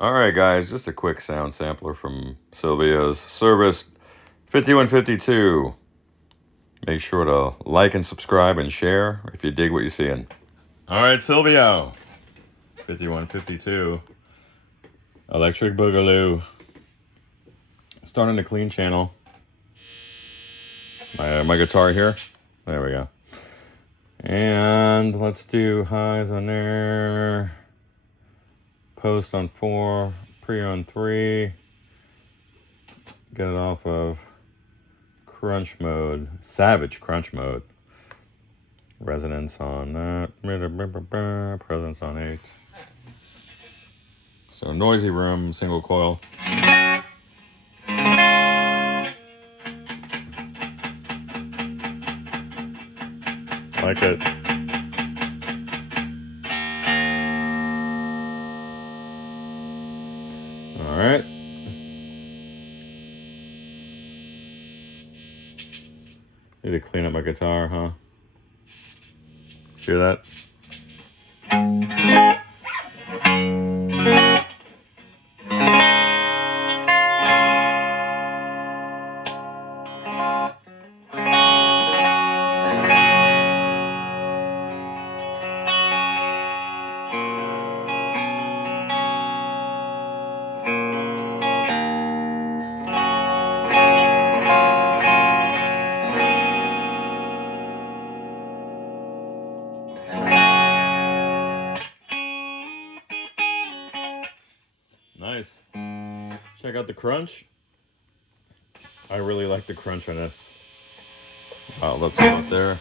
Alright guys, just a quick sound sampler from Silvio's Service 5152. Make sure to like and subscribe and share if you dig what you're seeing. Alright, Silvio 5152. Electric Boogaloo. Starting a clean channel. My guitar here. There we go. And let's do highs on there. Post on 4, pre on 3. Get it off of crunch mode, savage crunch mode. Resonance on that, presence on 8. So noisy room, single coil. Like it. All right. Need to clean up my guitar, huh? Hear that? Nice. Check out the crunch. I really like the crunch on this. Oh, let's go up there.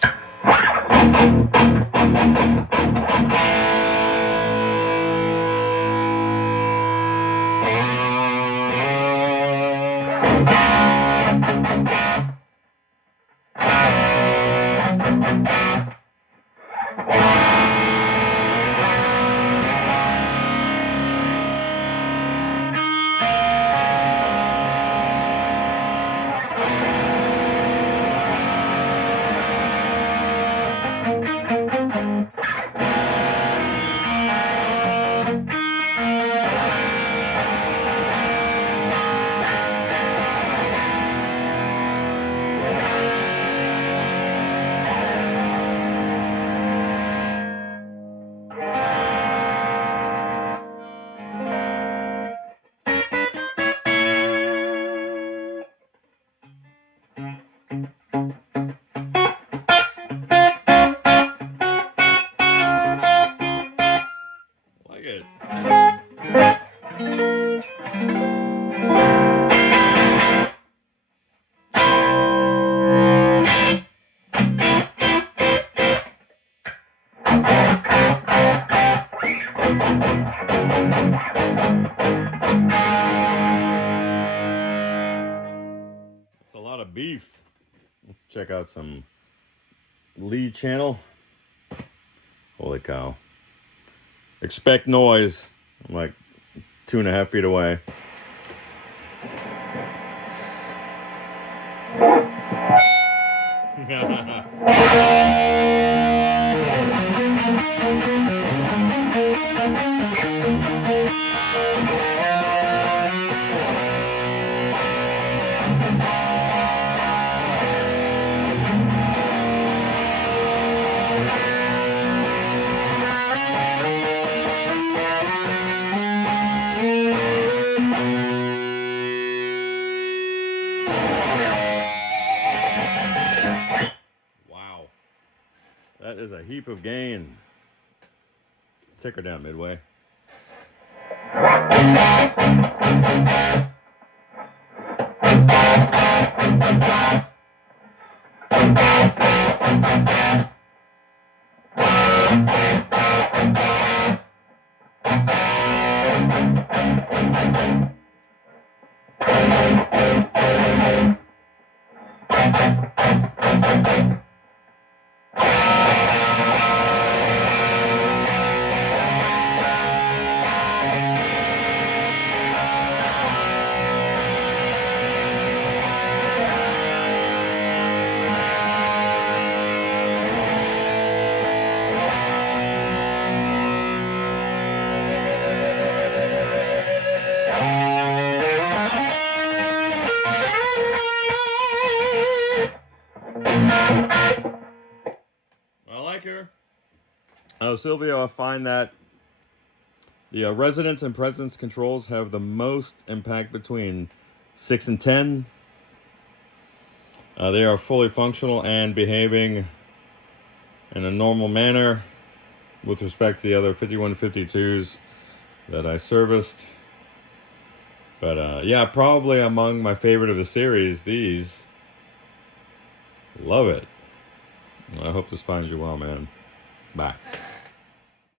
It's a lot of beef. Let's check out some lead channel. Holy cow. Expect noise. I'm like 2.5 feet away. That is a heap of gain. Take her down midway. I like her. Silvio, I find that the resonance and presence controls have the most impact between 6 and 10. They are fully functional and behaving in a normal manner with respect to the other 5152s that I serviced. But yeah, probably among my favorite of the series, these. Love it. I hope this finds you well, man. Bye.